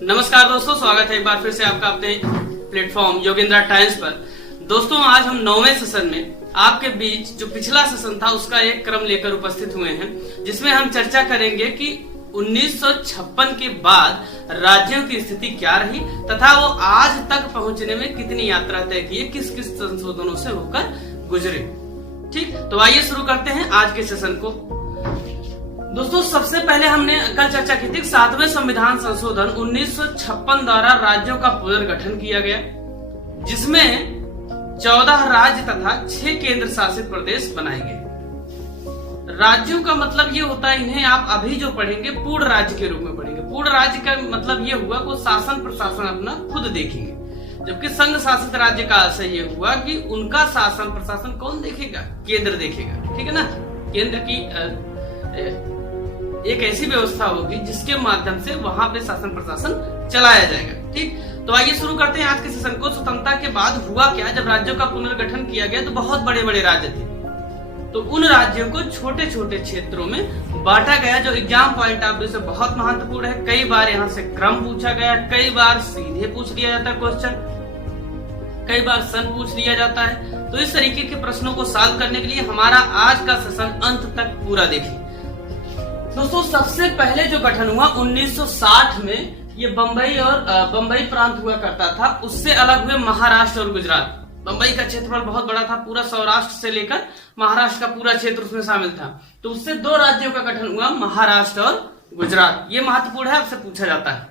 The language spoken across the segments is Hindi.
नमस्कार दोस्तों, स्वागत है एक बार फिर से आपका अपने प्लेटफॉर्म योगेंद्र टाइम्स पर। दोस्तों, आज हम 9वें सेशन में आपके बीच जो पिछला सेशन था उसका एक क्रम लेकर उपस्थित हुए हैं, जिसमें हम चर्चा करेंगे कि 1956 के बाद राज्यों की स्थिति क्या रही तथा वो आज तक पहुंचने में कितनी यात्रा तय की, किस किस संशोधनों से होकर गुजरे। ठीक, तो आइए शुरू करते हैं आज के सेशन को। दोस्तों, सबसे पहले हमने कल चर्चा की थी 7वें संविधान संशोधन 1956 द्वारा राज्यों का पुनर्गठन किया गया, जिसमें 14 राज्य तथा 6 केंद्र शासित प्रदेश बनाए गए। राज्यों का मतलब ये होता है, इन्हें आप अभी जो पढ़ेंगे पूर्ण राज्य के रूप में पढ़ेंगे। पूर्ण राज्य का मतलब ये हुआ को शासन प्रशासन अपना खुद देखेंगे, जबकि संघ शासित राज्य का अर्थ ये हुआ कि उनका शासन प्रशासन कौन देखेगा? केंद्र देखेगा। ठीक है ना। केंद्र की एक ऐसी व्यवस्था होगी जिसके माध्यम से वहां पे शासन प्रशासन चलाया जाएगा। ठीक, तो आइए शुरू करते हैं आज के सेशन को। स्वतंत्रता के बाद हुआ क्या? जब राज्यों का पुनर्गठन किया गया तो बहुत बड़े बड़े राज्य थे, तो उन राज्यों को छोटे छोटे क्षेत्रों में बांटा गया, जो एग्जाम पॉइंट ऑफ व्यू से बहुत महत्वपूर्ण है। कई बार यहाँ से क्रम पूछा गया, कई बार सीधे पूछ लिया जाता है क्वेश्चन, कई बार सन पूछ लिया जाता है। तो इस तरीके के प्रश्नों को सॉल्व करने के लिए हमारा आज का सेशन अंत तक पूरा देखिए। दोस्तों, सबसे पहले जो गठन हुआ 1960 में, ये बंबई प्रांत हुआ करता था। उससे अलग हुए महाराष्ट्र और गुजरात। बंबई का क्षेत्रफल बहुत बड़ा था, पूरा सौराष्ट्र से लेकर महाराष्ट्र का पूरा क्षेत्र उसमें शामिल था। तो उससे 2 राज्यों का गठन हुआ, महाराष्ट्र और गुजरात। ये महत्वपूर्ण है, आपसे पूछा जाता है।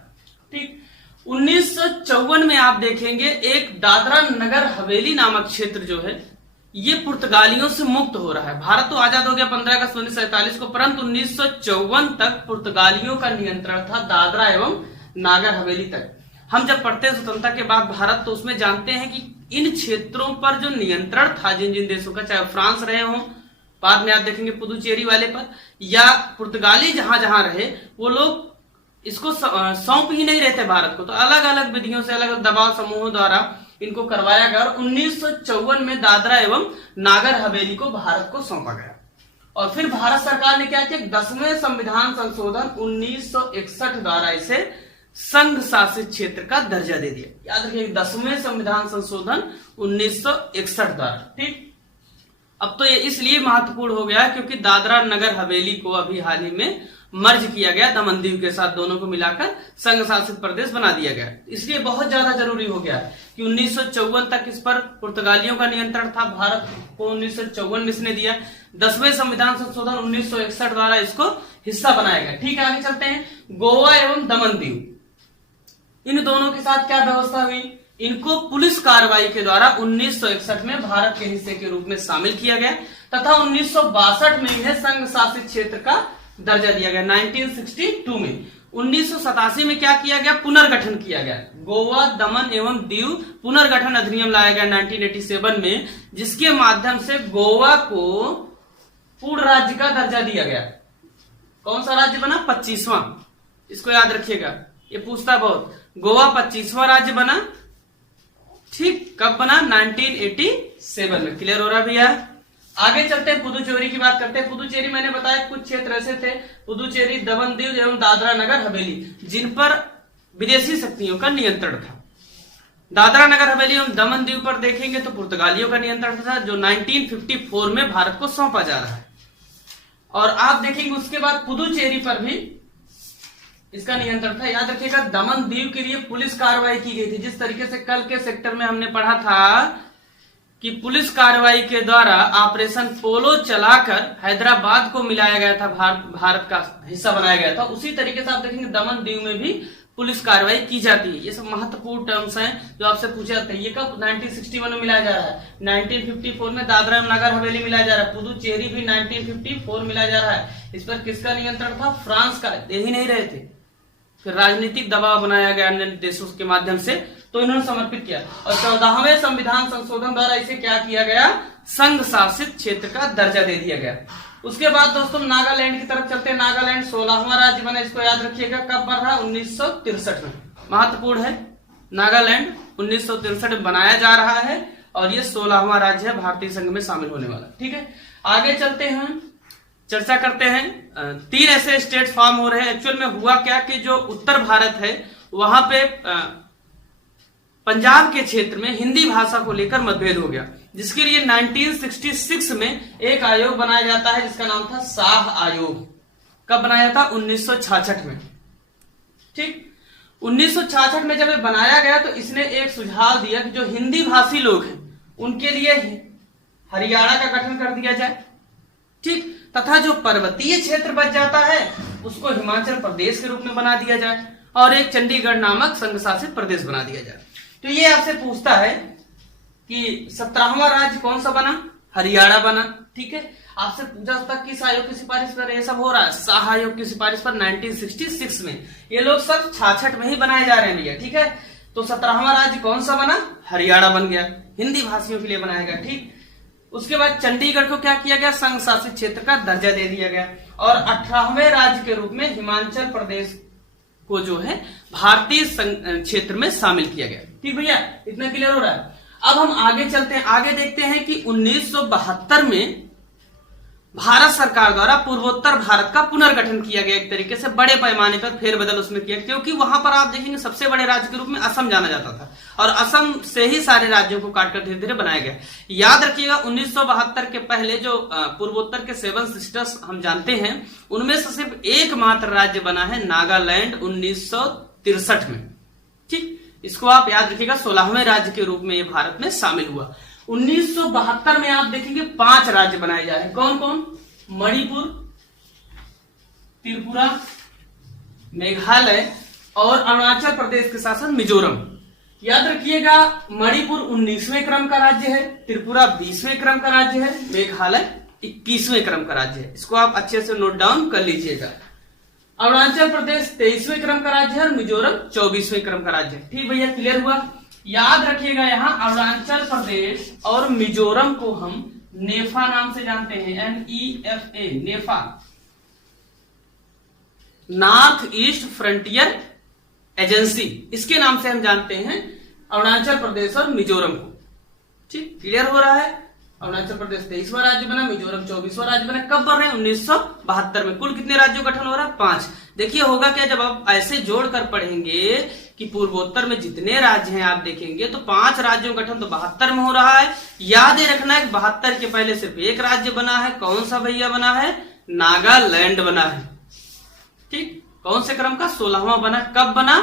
ठीक, 1954 में आप देखेंगे एक दादरा नगर हवेली नामक क्षेत्र जो है ये पुर्तगालियों से मुक्त हो रहा है। भारत तो आजाद हो गया 15 अगस्त 1947 को, परंतु 1954 तक पुर्तगालियों का नियंत्रण था दादरा एवं नागर हवेली तक। हम जब पढ़ते हैं स्वतंत्रता के बाद भारत, तो उसमें जानते हैं कि इन क्षेत्रों पर जो नियंत्रण था जिन जिन देशों का, चाहे फ्रांस रहे हों, बाद में आप देखेंगे पुदुचेरी वाले पर, या पुर्तगाली जहां जहां रहे, वो लोग इसको सौंप ही नहीं रहते भारत को। तो अलग अलग विधियों से, अलग अलग दबाव समूहों द्वारा इनको करवाया गया और 1954 में दादरा एवं नागर हवेली को भारत को सौंपा गया। और फिर भारत सरकार ने क्या किया? 10वें संविधान संशोधन 1961 द्वारा इसे संघ शासित क्षेत्र का दर्जा दे दिया। याद रखिए, 10वें संविधान संशोधन 1961 द्वारा। ठीक, अब तो ये इसलिए महत्वपूर्ण हो गया क्योंकि दादरा नगर हवेली को अभी हाल ही में मर्ज किया गया, दमन दीव के साथ दोनों को मिलाकर संघ शासित प्रदेश बना दिया गया। इसलिए बहुत ज्यादा जरूरी हो गया कि 1954 तक इस पर पुर्तगालियों का नियंत्रण था। भारत को 1954 में इसने दिया। 10वें संविधान संशोधन 1961 द्वारा इसको हिस्सा बनाया गया। ठीक है, आगे चलते हैं। गोवा एवं दमन दीव, इन दोनों के साथ क्या व्यवस्था हुई? इनको पुलिस कार्रवाई के द्वारा 1961 में भारत के हिस्से के रूप में शामिल किया गया तथा 1962 में इन्हें संघ शासित क्षेत्र का दर्जा दिया गया। 1962 में 1987 में क्या किया गया? पुनर्गठन किया गया। गोवा, दमन एवं दीव पुनर्गठन अधिनियम लाया गया 1987 में, जिसके माध्यम से गोवा को पूर्ण राज्य का दर्जा दिया गया। कौन सा राज्य बना? 25वां। इसको याद रखिएगा, ये पूछता बहुत। गोवा 25वां राज्य बना। ठीक, कब बना? 1987 में। क्लियर हो रहा भैया? आगे चलते हैं, पुदुचेरी की बात करते हैं। पुदुचेरी मैंने बताया कुछ क्षेत्र ऐसे थे, पुदुचेरी, दमन दीव एवं दादरा नगर हवेली, जिन पर विदेशी शक्तियों का नियंत्रण था। दादरा नगर हवेली एवं दमन दीव पर देखेंगे तो पुर्तगालियों का नियंत्रण था, जो 1954 में भारत को सौंपा जा रहा है। और आप देखेंगे उसके बाद पुदुचेरी पर भी इसका नियंत्रण था। याद रखिएगा, दमन दीव के लिए पुलिस कार्रवाई की गई थी। जिस तरीके से कल के सेक्टर में हमने पढ़ा था कि पुलिस कार्रवाई के द्वारा ऑपरेशन पोलो चलाकर हैदराबाद को मिलाया गया था, भारत का हिस्सा बनाया गया था, उसी तरीके से आप देखेंगे दमन दीव में भी पुलिस कार्रवाई की जाती है। ये सब महत्वपूर्ण टर्म्स हैं जो आपसे पूछे जाते हैं। ये कब? 1961 में मिलाया जा रहा है। 1954 में दादरा एवं नगर हवेली मिलाया जा रहा है। पुदुचेरी भी 1954 मिलाया जा रहा है। इस पर किसका नियंत्रण था? फ्रांस का। दे ही नहीं रहे थे, फिर राजनीतिक दबाव बनाया गया अन्य देशों के माध्यम से, तो इन्होंने समर्पित किया। और 14वें संविधान संशोधन द्वारा इसे क्या किया गया? संघ शासित क्षेत्र का दर्जा दे दिया गया। उसके बाद दोस्तों नागालैंड की तरफ चलते हैं। नागालैंड 16वां राज्य बना। इसको याद रखिएगा, कब बना? 1963 में। महत्वपूर्ण है, नागालैंड 1963 में बनाया जा रहा है और ये 16वां राज्य है भारतीय संघ में शामिल होने वाला। ठीक है, आगे चलते हैं। चर्चा करते हैं। 3 ऐसे स्टेट फॉर्म हो रहे हैं। एक्चुअल में हुआ क्या कि जो उत्तर भारत है वहां पे पंजाब के क्षेत्र में हिंदी भाषा को लेकर मतभेद हो गया, जिसके लिए 1966 में एक आयोग बनाया जाता है जिसका नाम था शाह आयोग। कब बनाया था? 1966 में। ठीक, 1966 में जब ये बनाया गया तो इसने एक सुझाव दिया कि जो हिंदी भाषी लोग हैं उनके लिए हरियाणा का गठन कर दिया जाए। ठीक, तथा जो पर्वतीय क्षेत्र बच जाता है उसको हिमाचल प्रदेश के रूप में बना दिया जाए और एक चंडीगढ़ नामक संघ शासित प्रदेश बना दिया जाए। तो ये आपसे पूछता है कि 17वां राज्य कौन सा बना? हरियाणा बना। ठीक है, आपसे पूछा सकता किस आयोग की सिफारिश पर ये सब हो रहा है? शाह आयोग की सिफारिश पर 1966 में। ये लोग सब 66 में ही बनाए जा रहे हैं भैया। ठीक है, तो 17वां राज्य कौन सा बना? हरियाणा बन गया, हिंदी भाषियों के लिए बनाया गया। ठीक, उसके बाद चंडीगढ़ को क्या किया गया? संघ शासित क्षेत्र का दर्जा दे दिया गया और 18वें राज्य के रूप में हिमाचल प्रदेश को जो है भारतीय क्षेत्र में शामिल किया गया। ठीक भैया, इतना क्लियर हो रहा है। अब हम आगे चलते हैं, आगे देखते हैं कि 1972 में भारत सरकार द्वारा पूर्वोत्तर भारत का पुनर्गठन किया गया। एक तरीके से बड़े पैमाने पर फेरबदल उसमें किया, क्योंकि वहां पर आप देखेंगे सबसे बड़े राज्य के रूप में असम जाना जाता था और असम से ही सारे राज्यों को काटकर धीरे धीरे बनाया गया। याद रखिएगा 1972 के पहले जो पूर्वोत्तर के 7 सिस्टर्स हम जानते हैं उनमें से सिर्फ एकमात्र राज्य बना है नागालैंड 1963 में। ठीक, इसको आप याद रखिएगा 16वें राज्य के रूप में ये भारत में शामिल हुआ। 1972 में आप देखेंगे 5 राज्य बनाए जा रहे हैं। कौन कौन? मणिपुर, त्रिपुरा, मेघालय और अरुणाचल प्रदेश के शासन मिजोरम। याद रखिएगा मणिपुर 19वें क्रम का राज्य है, त्रिपुरा 20वें क्रम का राज्य है, मेघालय 21वें क्रम का राज्य है। इसको आप अच्छे से नोट डाउन कर लीजिएगा। अरुणाचल प्रदेश 23वें क्रम का राज्य है और मिजोरम 24वें क्रम का राज्य है। ठीक भैया, क्लियर हुआ? याद रखिएगा यहाँ अरुणाचल प्रदेश और मिजोरम को हम नेफा नाम से जानते हैं, NEFA, नेफा, नॉर्थ ईस्ट फ्रंटियर एजेंसी, इसके नाम से हम जानते हैं अरुणाचल प्रदेश और मिजोरम को। ठीक, क्लियर हो रहा है? अरुणाचल प्रदेश 23वां राज्य बना, मिजोरम 24वां राज्य बना। कब बन रहे हैं? 1972 में। कुल कितने राज्यों का गठन हो रहा है? 5। देखिए होगा क्या, जब आप ऐसे जोड़कर पढ़ेंगे कि पूर्वोत्तर में जितने राज्य हैं आप देखेंगे तो 5 राज्यों का गठन तो 72 में हो रहा है। याद रखना है 72 के पहले सिर्फ एक राज्य बना है। कौन सा भैया बना है? नागालैंड बना है। ठीक, कौन से क्रम का? 16वां बना। कब बना?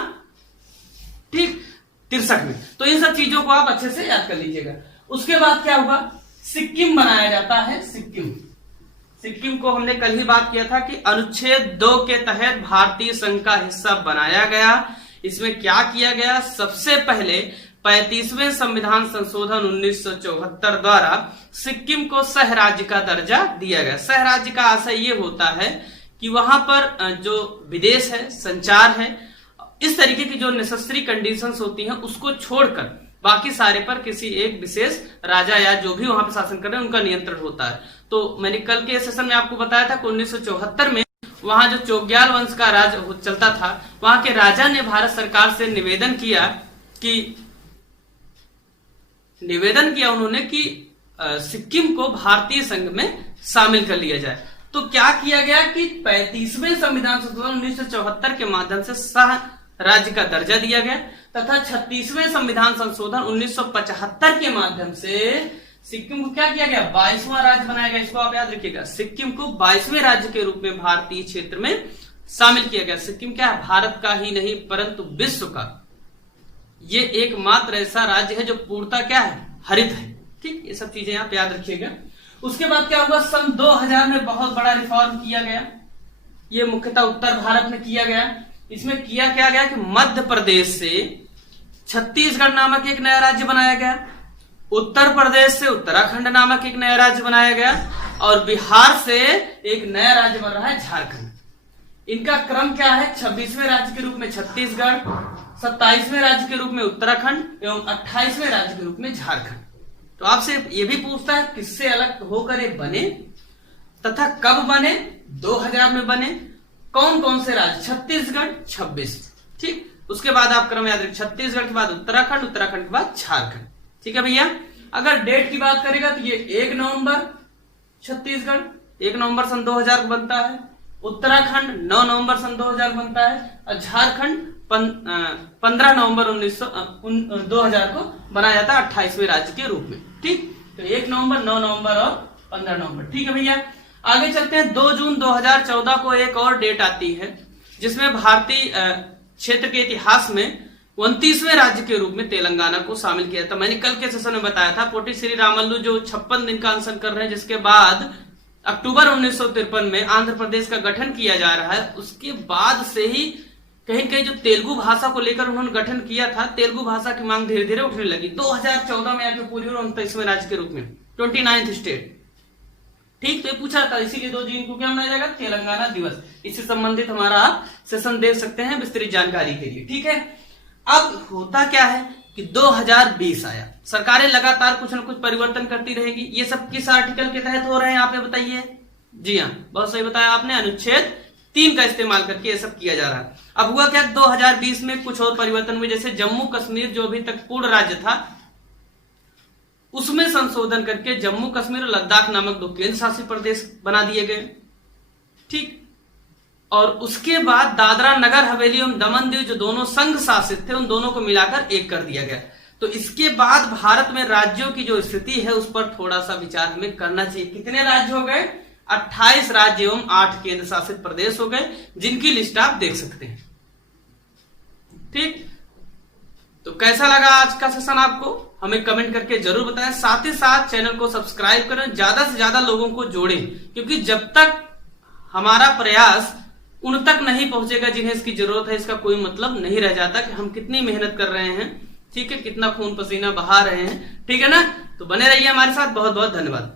ठीक, 63 में। तो इन सब चीजों को आप अच्छे से याद कर लीजिएगा। उसके बाद क्या हुआ? सिक्किम बनाया जाता है। सिक्किम को हमने कल ही बात किया था कि अनुच्छेद 2 के तहत भारतीय संघ का हिस्सा बनाया गया। इसमें क्या किया गया? सबसे पहले 35वें संविधान संशोधन 1974 द्वारा सिक्किम को सह राज्य का दर्जा दिया गया। सह राज्य का आशय ये होता है कि वहां पर जो विदेश है, संचार है, इस तरीके की जो नेसेसरी कंडीशंस होती हैं उसको छोड़कर बाकी सारे पर किसी एक विशेष राजा या जो भी वहां पर शासन कर रहे हैं उनका नियंत्रण होता है। तो मैंने कल के सेशन में आपको बताया था कि 1974 में वहां जो चोग्याल वंश का राज चलता था, वहां के राजा ने भारत सरकार से निवेदन किया उन्होंने कि सिक्किम को भारतीय संघ में शामिल कर लिया जाए। तो क्या किया गया कि 35वें संविधान संशोधन 1974 के माध्यम से सह राज्य का दर्जा दिया गया तथा 36वें संविधान संशोधन 1975 के माध्यम से सिक्किम को क्या किया गया? 22वां राज्य बनाया गया। इसको आप याद रखिएगा, सिक्किम को 22वें राज्य के रूप में भारतीय क्षेत्र में शामिल किया गया। सिक्किम क्या है? भारत का ही नहीं परंतु विश्व का ये एकमात्र ऐसा राज्य है जो पूर्णतः क्या है? हरित है। ठीक, ये सब चीजें आप याद रखिएगा। उसके बाद क्या हुआ? सन 2000 में बहुत बड़ा रिफॉर्म किया गया। ये मुख्यतः उत्तर भारत में किया गया। इसमें किया क्या गया कि मध्य प्रदेश से छत्तीसगढ़ नामक एक नया राज्य बनाया गया, उत्तर प्रदेश से उत्तराखंड नामक एक नया राज्य बनाया गया और बिहार से एक नया राज्य बन रहा है झारखंड। इनका क्रम क्या है? 26वें राज्य के रूप में छत्तीसगढ़, 27वें राज्य के रूप में उत्तराखंड एवं 28वें राज्य के रूप में झारखंड। तो आपसे ये भी पूछता है किससे अलग होकर ये बने तथा कब बने? 2000 में बने। कौन कौन से राज्य? छत्तीसगढ़ 26। ठीक, उसके बाद आप क्रम याद रखें, छत्तीसगढ़ के बाद उत्तराखंड, उत्तराखंड के बाद झारखंड। ठीक है भैया। अगर डेट की बात करेगा तो ये 1 नवंबर छत्तीसगढ़ 1 नवंबर सन 2000 को बनता है। उत्तराखंड 9 नवंबर सन 2000 बनता है और झारखंड 15 नवंबर 2000 को बनाया जाता है 28वें राज्य के रूप में। ठीक, तो 1 नवंबर, 9 नवंबर और 15 नवंबर। ठीक है भैया, आगे चलते हैं। 2 जून 2014 को एक और डेट आती है जिसमें भारतीय क्षेत्र के इतिहास में 29वें राज्य के रूप में तेलंगाना को शामिल किया था। मैंने कल के सेशन में बताया था पोटी श्री रामल्लू जो 56 दिन का अनशन कर रहे हैं, जिसके बाद अक्टूबर 1953 में आंध्र प्रदेश का गठन किया जा रहा है। उसके बाद से ही कहीं कहीं जो तेलुगु भाषा को लेकर उन्होंने गठन किया था, तेलुगु भाषा की मांग धीरे धीरे उठने लगी। 2014 में आके पूरी 29वें राज्य के रूप में 29th स्टेट। ठीक, तो ये पूछा था, इसीलिए 2 जून को क्या मनाया जाएगा? तेलंगाना दिवस। इससे संबंधित हमारा आप सेशन देख सकते हैं विस्तृत जानकारी के लिए। ठीक है, अब होता क्या है कि 2020 आया, सरकारें लगातार कुछ न कुछ परिवर्तन करती रहेगी। ये सब किस आर्टिकल के तहत हो रहे हैं आप ये बताइए? जी हाँ, बहुत सही बताया आपने, अनुच्छेद 3 का इस्तेमाल करके ये सब किया जा रहा है। अब हुआ क्या, 2020 में कुछ और परिवर्तन हुए, जैसे जम्मू कश्मीर जो अभी तक पूर्ण राज्य था उसमें संशोधन करके जम्मू कश्मीर और लद्दाख नामक 2 केंद्र शासित प्रदेश बना दिए गए। ठीक, और उसके बाद दादरा नगर हवेली एवं दमन दीव जो दोनों संघ शासित थे उन दोनों को मिलाकर एक कर दिया गया। तो इसके बाद भारत में राज्यों की जो स्थिति है उस पर थोड़ा सा विचार हमें करना चाहिए। कितने राज्य हो गए? 28 राज्य एवं 8 केंद्र शासित प्रदेश हो गए, जिनकी लिस्ट आप देख सकते हैं। ठीक, तो कैसा लगा आज का सेशन आपको हमें कमेंट करके जरूर बताएं। साथ ही साथ चैनल को सब्सक्राइब करें, ज्यादा से ज्यादा लोगों को जोड़ें, क्योंकि जब तक हमारा प्रयास उन तक नहीं पहुंचेगा जिन्हें इसकी जरूरत है, इसका कोई मतलब नहीं रह जाता कि हम कितनी मेहनत कर रहे हैं। ठीक है, कितना खून पसीना बहा रहे हैं। ठीक है ना, तो बने रहिए हमारे साथ। बहुत बहुत धन्यवाद।